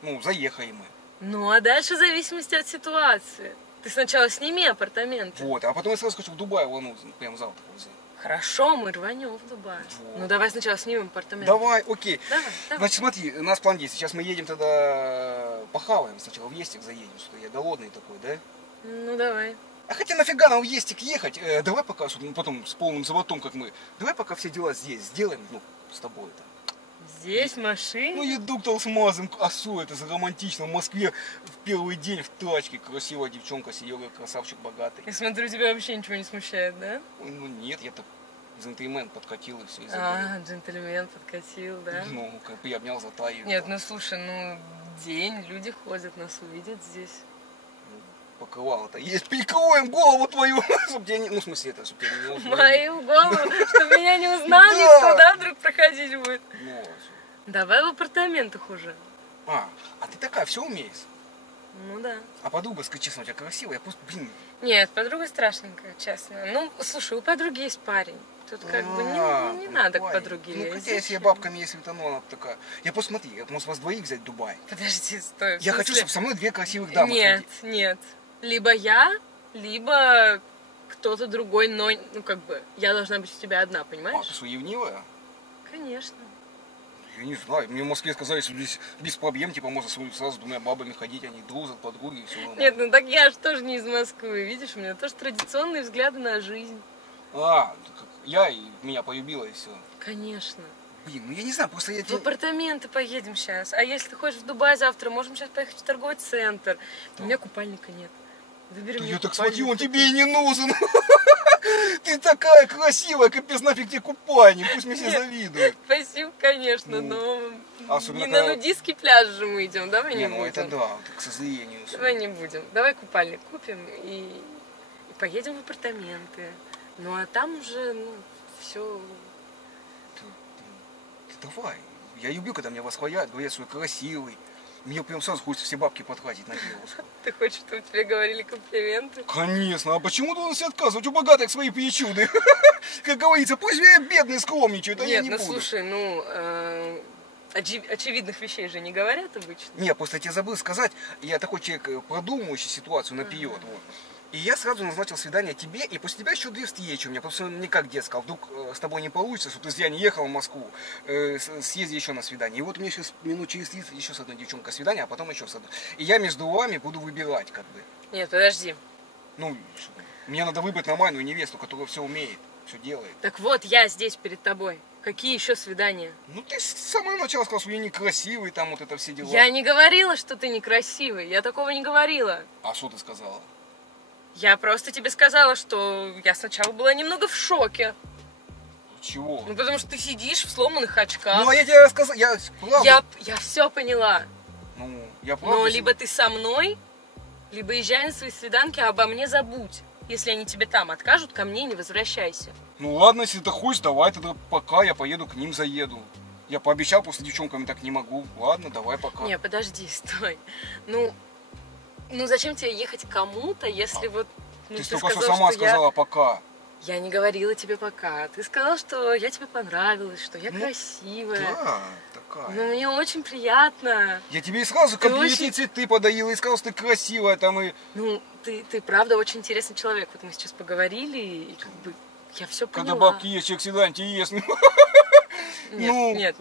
Ну, заехали мы. Ну а дальше в зависимости от ситуации. Ты сначала сними апартаменты. Вот, а потом я сразу хочу в Дубай лануть, прям завтра уже. Хорошо, мы рванем в Дубай. Вот. Ну давай сначала снимем апартаменты. Давай, окей. Давай. Значит, смотри, у нас план действий. Сейчас мы едем тогда похаваем. Сначала в Естик заедем, что я голодный такой, да? Ну давай. А хотя нафига нам в Естик ехать? Давай пока, потом с полным животом, как мы. Давай пока все дела здесь сделаем, ну, с тобой-то. Здесь в машине? Ну, еду-то смазым, осу, это за романтично. В Москве в первый день в тачке красивая девчонка сидела, красавчик богатый. Я смотрю, тебя вообще ничего не смущает, да? Ну, нет, я так джентльмен подкатил и все. Джентльмен подкатил, да? Ну, как бы я обнял за талию. Нет, ну слушай, ну день, люди ходят, нас увидят здесь. Покрывало-то есть, прикроем голову твою, чтобы тебя не... Ну, в смысле, это, чтобы тебя не узнали. Мою голову, чтобы меня не узнал Да. никто, да, вдруг проходить будет? Ну, а что? Давай в апартаментах уже. А ты такая, все умеешь? Ну да. А подруга, скажи честно, у тебя красивая, я просто, блин... Нет, подруга страшненькая, честно. Ну, слушай, у подруги есть парень. Тут как бы не надо к подруге Ну, лезть. хотя если я бабками, если это, ну, она такая... Я просто смотри, я может вас двоих взять в Дубай. Подожди, стой. Я хочу, чтобы со мной две красивых дамы Нет, ходили. нет. Либо я, либо кто-то другой, но, ну, как бы, я должна быть у тебя одна, А, понимаешь? ты что, ревнивая? Конечно. Я не знаю, мне в Москве сказали, что здесь без проблем, типа, можно сразу с двумя бабами ходить, они дружат, подруги и все нормально. Нет, ну так я же тоже не из Москвы, видишь, у меня тоже традиционные взгляды на жизнь. Я и меня полюбила и все. Конечно. Блин, ну я не знаю, просто я... В апартаменты поедем сейчас. А если ты хочешь в Дубай завтра, можем сейчас поехать в торговый центр. У меня купальника нет. Выбери мне Я так купальник. смотрю, он тебе и не нужен. Ты такая красивая, капец, нафиг тебе купальник, пусть мне все завидуют. Спасибо, конечно, но особенно не на когда- нудистский пляж же мы идем, давай не Не, ну будем. это да, к сожалению. Давай не будем. Давай купальник купим и поедем в апартаменты. Ну а там уже, ну, все. Ты давай. Я люблю, когда меня восхваляют, говорят, что я красивый. Мне прям сразу хочется все бабки потратить на девушку. Ты хочешь, чтобы тебе говорили комплименты? Конечно, а почему должен себе отказывать? У богатых свои причуды. Как говорится, пусть я бедный скромничают, а я Нет, не ну буду. слушай, ну очевидных вещей же не говорят обычно. Не, просто я тебе забыл сказать, я такой человек, продумывающий ситуацию наперед. Вот. И я сразу назначил свидание тебе, и после тебя еще 2 встречи у меня, потому что мне как дед сказал, вдруг с тобой не получится, что ты зря не ехал в Москву, съезди еще на свидание. И вот у меня сейчас минут через 30 еще с одной девчонкой свидание, а потом еще с одной. И я между вами буду выбирать, как бы. Нет, подожди. Ну, мне надо выбрать нормальную невесту, которая все умеет, все делает. Так вот, я здесь перед тобой. Какие еще свидания? Ну, ты с самого начала сказал, что я некрасивый, там вот это все дела. Я не говорила, что ты некрасивый. Я такого не говорила. А что ты сказала? Я просто тебе сказала, что я сначала была немного в шоке. Чего? Ну, потому что ты сидишь в сломанных очках. Ну, а я тебе рассказал, я правда... Я все поняла. Ну, я правда... Но либо ты со мной, либо езжай на свои свиданки, а обо мне забудь. Если они тебе там откажут, ко мне не возвращайся. Ну ладно, если ты хочешь, давай тогда пока я поеду к ним заеду. Я пообещал, просто девчонками так не могу. Ладно, давай пока. Не, подожди, стой. Ну зачем тебе ехать к кому-то, если вот... Ну, Ты только что сама сказала пока. Я не говорила тебе пока. Ты сказал, что я тебе понравилась, что я красивая. Да, такая. Ну, мне очень приятно. Я тебе и сразу Ты комплиментные очень- цветы подарила, и сказал, что ты красивая там и... Ну, ты правда очень интересный человек. Вот мы сейчас поговорили, и как бы я все поняла. Когда бабки есть, человек всегда интересный. Нет,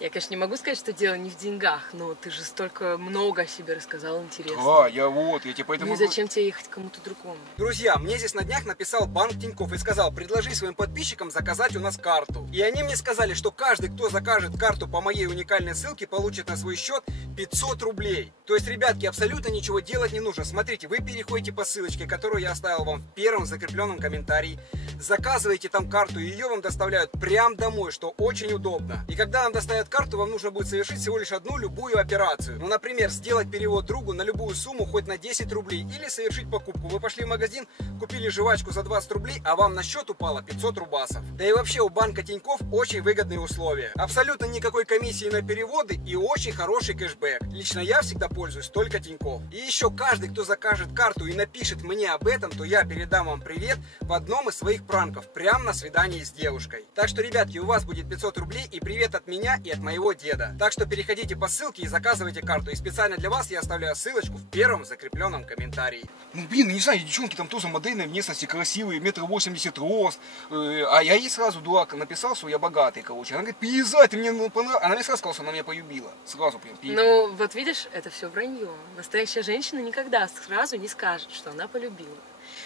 я, конечно, не могу сказать, что дело не в деньгах, но ты же столько много о себе рассказал интересного. Да, я тебе поэтому... Ну и зачем тебе ехать к кому-то другому? Друзья, мне здесь на днях написал банк Тинькофф и сказал, предложи своим подписчикам заказать у нас карту. И они мне сказали, что каждый, кто закажет карту по моей уникальной ссылке, получит на свой счет 500 рублей. То есть, ребятки, абсолютно ничего делать не нужно. Смотрите, вы переходите по ссылочке, которую я оставил вам в первом закрепленном комментарии, заказываете там карту, и ее вам доставляют прямо домой, что очень удобно. И когда нам доставят карту, вам нужно будет совершить всего лишь одну любую операцию. Ну, например, сделать перевод другу на любую сумму, хоть на 10 рублей, или совершить покупку. Вы пошли в магазин, купили жвачку за 20 рублей, а вам на счет упало 500 рубасов. Да и вообще у банка Тинькофф очень выгодные условия. Абсолютно никакой комиссии на переводы и очень хороший кэшбэк. Лично я всегда пользуюсь только Тинькофф. И еще каждый, кто закажет карту и напишет мне об этом, то я передам вам привет в одном из своих пранков, прямо на свидании с девушкой. Так что, ребятки, у вас будет 500 рублей и привет от меня и от моего деда. Так что переходите по ссылке и заказывайте карту. И специально для вас я оставляю ссылочку в первом закрепленном комментарии. Ну, блин, не знаю, девчонки там тоже модельной внешности, красивые, 1,80 м рост. А я ей сразу, дурак, написал, что я богатый, короче. Она говорит, приезжай, ты мне понравилась. Она мне сразу сказала, что она меня полюбила. Сразу прям. Ну, вот видишь, это все вранье. Настоящая женщина никогда сразу не скажет, что она полюбила.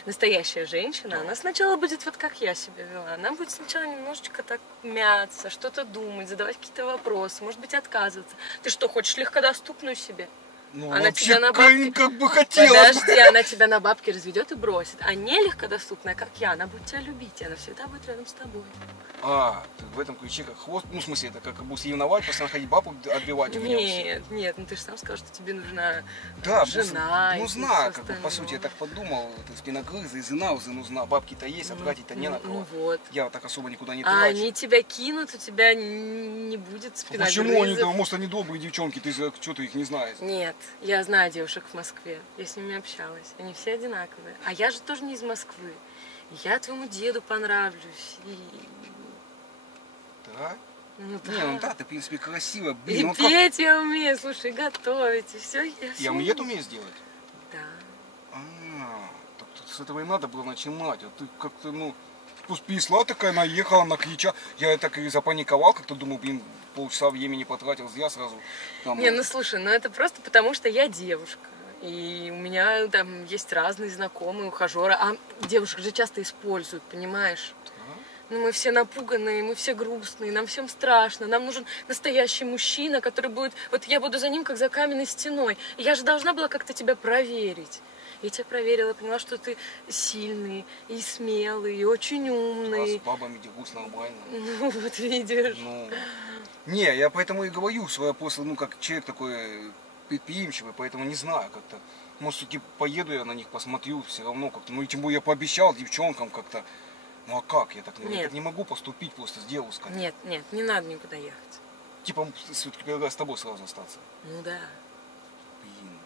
Настоящая женщина, она сначала будет вот как я себя вела. Она будет сначала немножечко так мяться, что-то думать, задавать какие-то вопросы, может быть, отказываться. Ты что, хочешь легкодоступную себе? Ну, Она вообще, тебя на бабки... как бы хотелось. Подожди, она тебя на бабки разведет и бросит. А не легкодоступная, как я, она будет тебя любить, и она всегда будет рядом с тобой. А, ты в этом ключе как хвост, ну, в смысле, это как будешь соревновать, постоянно ходить бабу отбивать у меня вообще. Нет, ну ты же сам сказал, что тебе нужна Да, жена. ну, и знаю, всё как бы, по сути, я так остальное. подумал, ты спиногрыза и жена уже нужна, бабки-то есть, а тратить-то не на кого. Ну вот. Я так особо никуда не А трачу. они тебя кинут, у тебя не будет спиногрызов. Почему они, может, они добрые девчонки, ты что ты их не знаешь? Нет, я знаю девушек в Москве, я с ними общалась, они все одинаковые. А я же тоже не из Москвы. Я твоему деду понравлюсь. Да? Ну да. Не, ну да, ты, в принципе, красивая. И Блин, ну как... петь я умею, слушай, и готовить, и все. Я умею умею сделать? Да. Так с этого и надо было начинать. А ты как-то, ну, пересла такая, наехала, накричала. Я так и запаниковал, как-то думал, блин, полчаса времени потратил, зря сразу. Там, Не, ну слушай, ну это просто потому, что я девушка. И у меня там есть разные знакомые, ухажеры. А девушек же часто используют, понимаешь? Ну, мы все напуганные, мы все грустные, нам всем страшно. Нам нужен настоящий мужчина, который будет... Вот я буду за ним, как за каменной стеной. И я же должна была как-то тебя проверить. Я тебя проверила, поняла, что ты сильный и смелый, и очень А умный. с бабами дегусь нормально. Ну, вот видишь. Ну, не, я поэтому и говорю, что я просто, ну, как человек такой предприимчивый, поэтому не знаю как-то. Может, все-таки поеду я на них, посмотрю, все равно как-то. Ну, и тем более я пообещал девчонкам как-то. Ну, а как? Я так не могу поступить просто с девушкой. Нет, не надо никуда ехать. Типа, все-таки предлагаю с тобой сразу остаться. Ну да. Блин.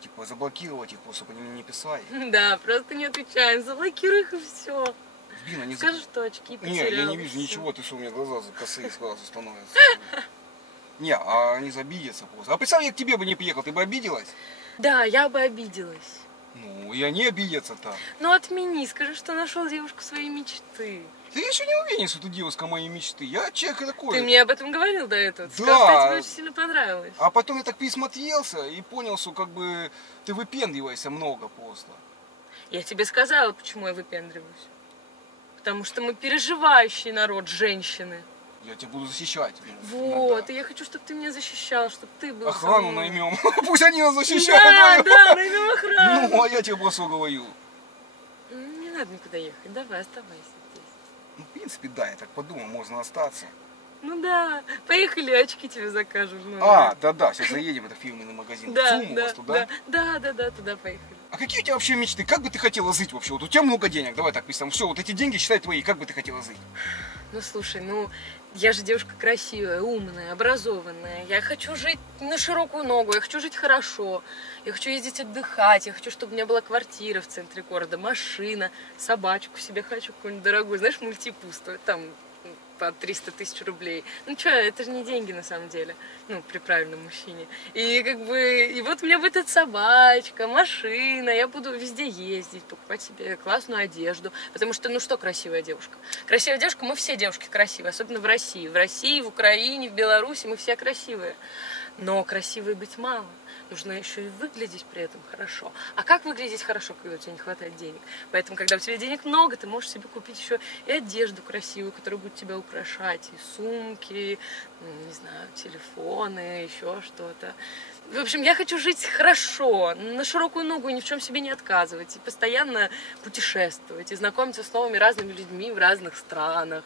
Типа, заблокировать их просто, по ним не писать. Да, просто не отвечаем, заблокируй их и все. Блин, они... Скажешь, что очки Не, потерял. я не вижу всё. ничего, ты что, у меня глаза косые сразу становятся. Не, а они забидятся просто. А представь, я к тебе бы не приехал, ты бы обиделась? Да, я бы обиделась. Ну, и они обидятся-то. Ну отмени, скажи, что нашел девушку своей мечты. Ты еще не уверен, что ты девушка моей мечты. Я человек такой. Ты мне об этом говорил до этого. Ты Да. сказал, что тебе очень сильно понравилось. А потом я так присмотрелся и понял, что как бы ты выпендриваешься много просто. Я тебе сказала, почему я выпендриваюсь. Потому что мы переживающий народ, женщины. Я тебя буду защищать. Вот, иногда. и я хочу, чтобы ты меня защищал, чтобы ты был со Охрану мной. наймем. Пусть они нас Да, защищают. да, наймем охрану. Ну, а я тебе просто говорю. Не надо никуда ехать, давай, оставайся здесь. Ну, в принципе, да, я так подумал, можно остаться. Ну да, поехали, очки тебе закажем. Ну, А, да, сейчас заедем, это фирменный магазин. да, ЦУМ у да, вас туда? да, туда поехали. А какие у тебя вообще мечты? Как бы ты хотела жить вообще? Вот у тебя много денег, давай так представим. Все, вот эти деньги считай твои, как бы ты хотела жить? Ну слушай, я же девушка красивая, умная, образованная. Я хочу жить на широкую ногу, я хочу жить хорошо. Я хочу ездить отдыхать, я хочу, чтобы у меня была квартира в центре города, машина, собачку себе хочу какую-нибудь дорогую. Знаешь, мультипу стоит там по 300 тысяч рублей. Ну что, это же не деньги на самом деле, ну, при правильном мужчине. И как бы, и вот у меня будет собачка, машина, я буду везде ездить, покупать себе классную одежду. Потому что, ну что красивая девушка? Красивая девушка, мы все девушки красивые, особенно в России. В России, в Украине, в Беларуси мы все красивые. Но красивой быть мало. Нужно еще и выглядеть при этом хорошо. А как выглядеть хорошо, когда у тебя не хватает денег? Поэтому, когда у тебя денег много, ты можешь себе купить еще и одежду красивую, которая будет тебя украшать, и сумки, не знаю, телефоны, еще что-то. В общем, я хочу жить хорошо, на широкую ногу, и ни в чем себе не отказывать, и постоянно путешествовать, и знакомиться с новыми разными людьми в разных странах.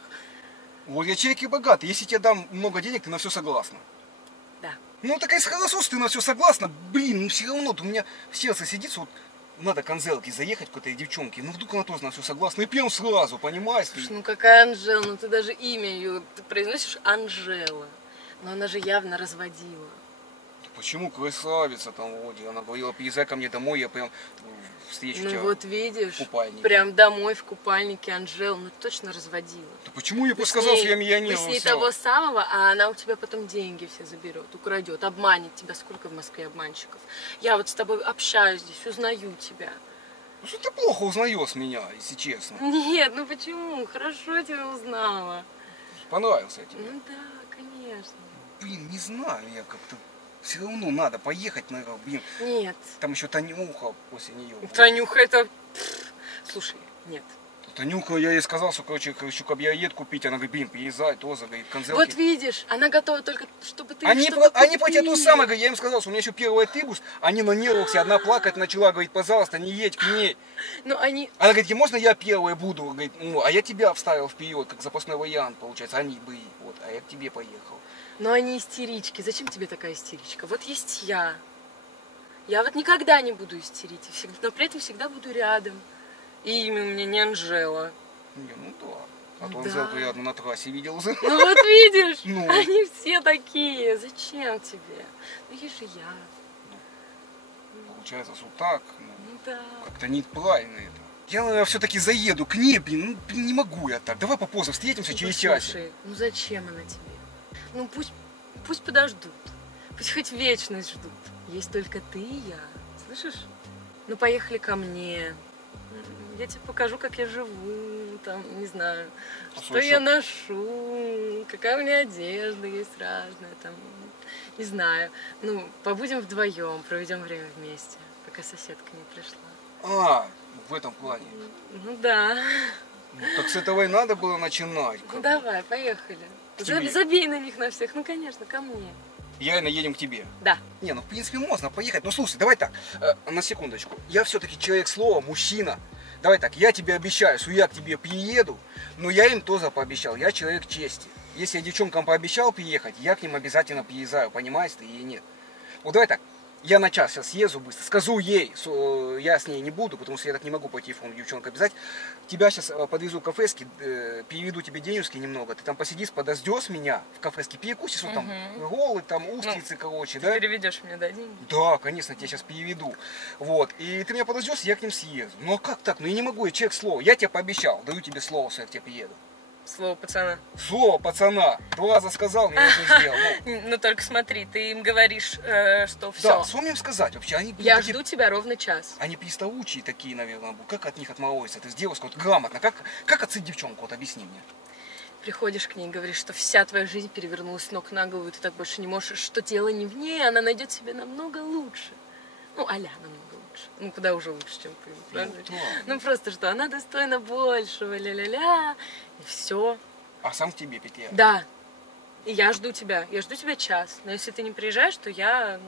Вот я человек и богатый, если тебе дам много денег, ты на все согласна. Да. Ну, такая хорошо, ты на все согласна. Блин, ну все равно, у меня в сердце сидит, что вот надо к Анжелке заехать, к этой девчонке. Ну, вдруг она тоже на все согласна. И прям сразу, понимаешь? Слушай, ну какая Анжела, ну ты даже имя ее, ты произносишь Анжела. Но она же явно разводила. Почему красавица там вроде? Она говорила, приезжай ко мне домой, я прям встречу Ну тебя вот видишь, в купальнике. прям домой в купальнике Анжелу, ну точно разводила. Да почему я Ты с сказал, ней- что я миллионер? Ты с ней всё? того самого, а она у тебя потом деньги все заберет, украдет, обманет тебя. Сколько в Москве обманщиков? Я вот с тобой общаюсь здесь, узнаю тебя. Ну, что ты плохо узнаешь меня, если честно. Нет, ну почему? Хорошо тебя узнала. Понравился я тебе. Ну да, конечно. Блин, не знаю, я как-то... Все равно надо поехать, наверное, блин. Нет. Там еще Танюха после нее. была. Танюха, это... Слушай, нет. Танюха, я ей сказал, что, короче, хочу кабриолет купить. Она говорит, блин, приезжай, тоже, говорит, к Анжелке. Вот видишь, она готова только, чтобы ты Они что-то по тебе то купил. самое, говорят, я им сказал, что у меня еще первый трибус, они на нервах все, одна плакать начала, говорит, пожалуйста, не едь к ней. Ну, они... Она говорит, можно я первая буду? Говорит, ну, а я тебя вставил вперед, как запасной вариант, получается, они были, вот, а я к тебе поехал. Но они истерички. Зачем тебе такая истеричка? Вот есть я. Я вот никогда не буду истерить, но при этом всегда буду рядом. И имя у меня не Анжела. Не, ну да. А то Да. Анжелку я на трассе видел. Ну вот видишь, Ну. они все такие. Зачем тебе? Ну есть же я. Получается, что так, ну, Ну да. как-то неправильно это. Я, наверное, все-таки заеду к ней, блин, ну, блин, не могу я так. Давай попозже встретимся Ну, через час. послушай, ну зачем она тебе? Ну пусть подождут. Пусть хоть вечность ждут. Есть только ты и я. Слышишь? Ну поехали ко мне. Я тебе покажу, как я живу, там, не знаю, А что слушай, я ношу, какая у меня одежда есть разная, там, не знаю. Ну, побудем вдвоем, проведем время вместе, пока соседка не пришла. А, в этом плане. Ну да. Ну, так с этого и надо было начинать. Ну как бы. давай, поехали. Тебе? Забей на них на всех. Ну, конечно, ко мне. Я едем к тебе. Да. Не, ну в принципе можно поехать. Ну слушай, давай так, на секундочку. Я все-таки человек слова, мужчина. Давай так, я тебе обещаю, что я к тебе приеду, но я им тоже пообещал, я человек чести. Если я девчонкам пообещал приехать, я к ним обязательно приезжаю, понимаешь ты или нет? Вот давай так, я на час сейчас съезжу быстро, скажу ей, что я с ней не буду, потому что я так не могу по телефону девчонка обязать. Тебя сейчас подвезу в кафешке, переведу тебе денежки немного, ты там посидишь, подождешь меня в кафешке, перекусишь, вот там роллы, там устрицы, короче, да? Ты переведешь мне, да, деньги? Да, конечно, тебя сейчас переведу. Вот, и ты меня подождешь, я к ним съезжу. Ну а как так? Ну я не могу, я человек слова. Я тебе пообещал, даю тебе слово, что я к тебе приеду. Слово пацана. Слово пацана. 2 раза сказал, я это сделал. Ну только смотри, ты им говоришь, что все. Да, что мне им сказать вообще? Они, Я такие, жду тебя ровно час. они приставучие такие, наверное, будут. Как от них отмолотиться? Ты с девушкой вот, грамотно. Как отцепить девчонку? Вот объясни мне. Приходишь к ней и говоришь, что вся твоя жизнь перевернулась с ног на голову, и ты так больше не можешь, что дело не в ней, она найдет себе намного лучше. Ну, а-ля намного лучше. Ну, куда уже лучше, чем ты, правда? да. Ну, просто что она достойна большего, ля-ля-ля, и все. А сам к тебе петля. Да. И я жду тебя час. Но если ты не приезжаешь, то я... ну,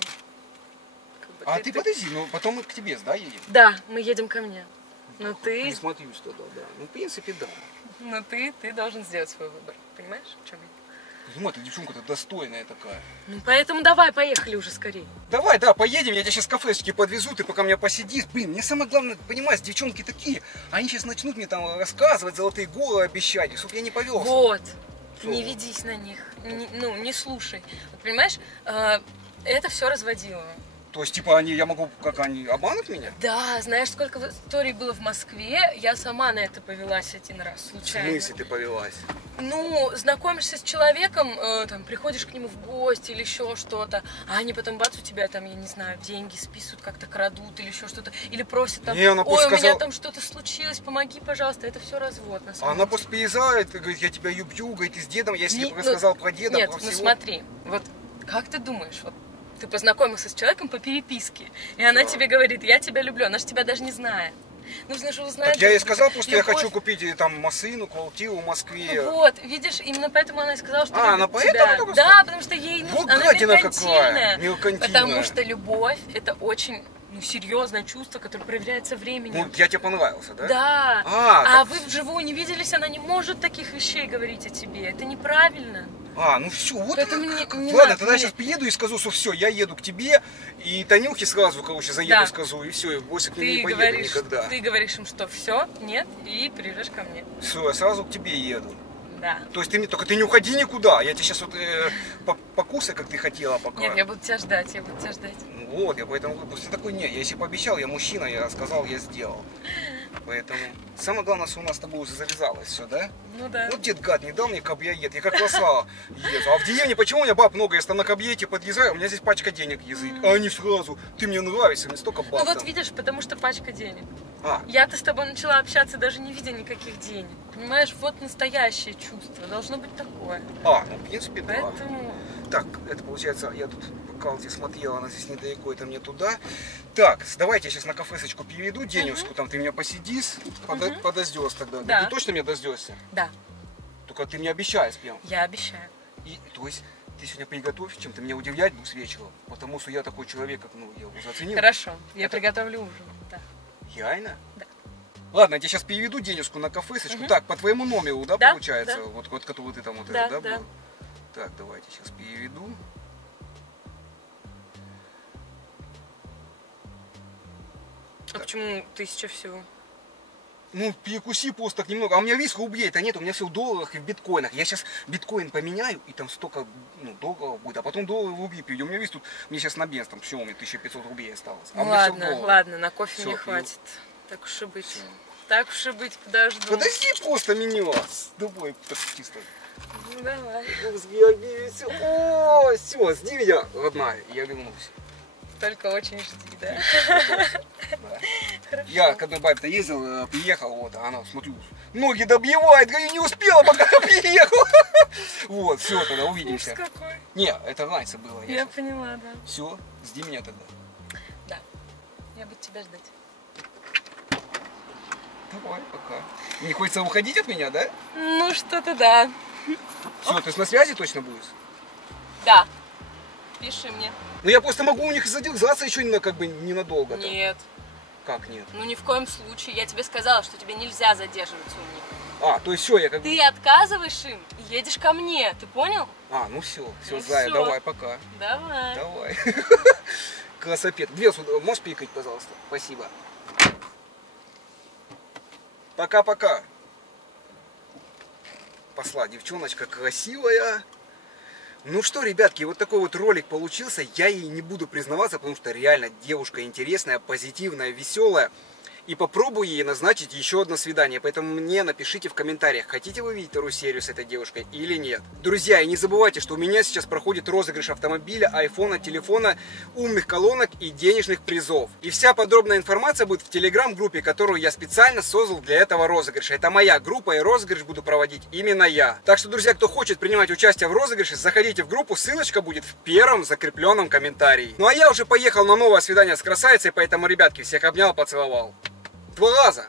как бы, А ты подожди, ну потом мы к тебе, да, едем? Да, мы едем ко мне. Но ты... Присмотрюсь тогда, да. Ну, в принципе, да. Но ты должен сделать свой выбор. Понимаешь, в чем я? Ну, эта девчонка-то достойная такая. Ну, поэтому давай, поехали уже скорее. Давай, да, поедем, я тебя сейчас в кафешечке подвезу, ты пока меня посидишь. Блин, мне самое главное, понимаешь, девчонки такие, они сейчас начнут мне там рассказывать, золотые горы обещать, чтобы я не повелся. Вот. Что? Не ведись на них. Не слушай. Вот, понимаешь, это все разводило. То есть, типа, я могу, как они, обмануть меня? Да, знаешь, сколько историй было в Москве, я сама на это повелась один раз, В случайно. смысле ты повелась? Ну, знакомишься с человеком, там, приходишь к нему в гости или еще что-то, а они потом бац, у тебя там, я не знаю, деньги списывают, как-то крадут или еще что-то, или просят там, Не, она ой, у меня сказала- там что-то случилось, помоги, пожалуйста, это все развод, на А самом она деле. просто приезжает и говорит, я тебя люблю, говорит, ты с дедом, я себе Не, рассказал про деда, Нет, про ну всего. смотри, вот как ты думаешь, вот ты познакомился с человеком по переписке, и она Да. тебе говорит, я тебя люблю, она же тебя даже не знает. Нужно же узнать. Так я ей друг сказал, друга. просто я Любовь. хочу купить там машину, квартиру в Москве. Ну вот, видишь, именно поэтому она и сказала, что А, она любит поэтому тебя. только Да, сказала? потому что ей Вот нужно, она гадина меркантильная. какая, меркантильная. Потому что любовь это очень серьезное чувство, которое проявляется временем. Ну, я тебе понравился, да? Да. А, А так- вы вживую не виделись, она не может таких вещей говорить о тебе. Это неправильно. А, ну все, вот Поэтому она не- как. не Ладно, надо, тогда я не- сейчас приеду и скажу, что все, я еду к тебе, и Танюхе сразу, короче, заеду, Да. скажу, и все, и больше к ним не Ты поеду говоришь, никогда. ты говоришь им, что все, нет, и приезжаешь ко мне. Все, я сразу к тебе еду. Да. То есть ты мне только ты не уходи никуда, я тебе сейчас вот покусай, как ты хотела пока. Нет, я буду тебя ждать, я буду тебя ждать. Ну вот, я поэтому просто такой, не, я если пообещал, я мужчина, я сказал, я сделал. Поэтому самое главное, что у нас с тобой уже завязалось все, да? Ну да. Вот дед гад не дал мне кабриолет, я как лоса езжу. А в деревне почему у меня баб много, я там на кабриолете подъезжаю, у меня здесь пачка денег язык. А они сразу, ты мне нравишься, мне столько баб Ну вот там. видишь, потому что пачка денег. А, Я-то с тобой начала общаться, даже не видя никаких денег. Понимаешь, вот настоящее чувство. Должно быть такое. ну в принципе, да. Поэтому... Так, это получается, я тут пока вот здесь смотрела, она здесь недалеко, это мне туда. Так, давайте я сейчас на кафешечку переведу денежку, там ты меня посидишь, подождешь тогда. Да. Ты точно меня дождешься? Да, Только ты мне обещаешь прям. я обещаю. И, то есть, ты сегодня приготовь, чем ты меня удивлять будешь вечером, потому что я такой человек, как, ну, я уже оценил. Хорошо, я приготовлю ужин. Да. Реально? Да. Ладно, я тебе сейчас переведу денежку на кафешечку. Так, по твоему номеру, да, Да, получается? да. Вот который ты там, вот Да, это, да. был? Так, давайте сейчас переведу. А почему 1000 всего? Ну, перекуси просто так немного. А у меня, видишь, рублей-то нет, у меня все в долларах и в биткоинах. Я сейчас биткоин поменяю, и там столько, долларов будет, а потом доллары в рубли перейдем. У меня, видишь, тут, мне сейчас на бенз, там, все, у меня 1500 рублей осталось. А Ну у меня всё в ладно, долларах. ладно, на кофе Всё, мне пью. хватит. Так уж и быть. Так уж и быть, подожду. Подожди просто меня. Давай, так чисто. Ну давай. О, все, жди меня, родная, я вернусь. Только очень жди, да? Да. Я к одной бабе-то ездил, приехал, вот, а она, смотрю, ноги добивает, говорю, не успела, пока приехал. Вот, все, тогда увидимся. Ужас какой. Не, это раньше было. Я поняла, да. Все, жди меня тогда. Да. Я буду тебя ждать. Давай, пока. Не хочется уходить от меня, да? Ну, что-то да. Все, ты на связи точно будешь? Да. Пиши мне. Ну я просто могу у них задержаться еще как бы ненадолго. Там. Нет. Как нет? Ну ни в коем случае. Я тебе сказала, что тебе нельзя задерживаться у них. А, то есть все, я как бы... Ты отказываешь им и едешь ко мне, ты понял? А, ну все, Ну Зая, всё. давай, пока. Давай. Давай. Красопет. Две можешь пикать, пожалуйста? Спасибо. Пока-пока. Пошла девчоночка красивая. Ну что, ребятки, вот такой вот ролик получился. Я ей не буду признаваться, потому что реально девушка интересная, позитивная, веселая. И попробую ей назначить еще одно свидание. Поэтому мне напишите в комментариях, хотите вы видеть вторую серию с этой девушкой или нет. Друзья, и не забывайте, что у меня сейчас проходит розыгрыш автомобиля, айфона, телефона, умных колонок и денежных призов. И вся подробная информация будет в телеграм-группе, которую я специально создал для этого розыгрыша. Это моя группа, и розыгрыш буду проводить именно я. Так что, друзья, кто хочет принимать участие в розыгрыше, заходите в группу, ссылочка будет в первом закрепленном комментарии. Ну а я уже поехал на новое свидание с красавицей, поэтому, ребятки, всех обнял, поцеловал. 2 раза.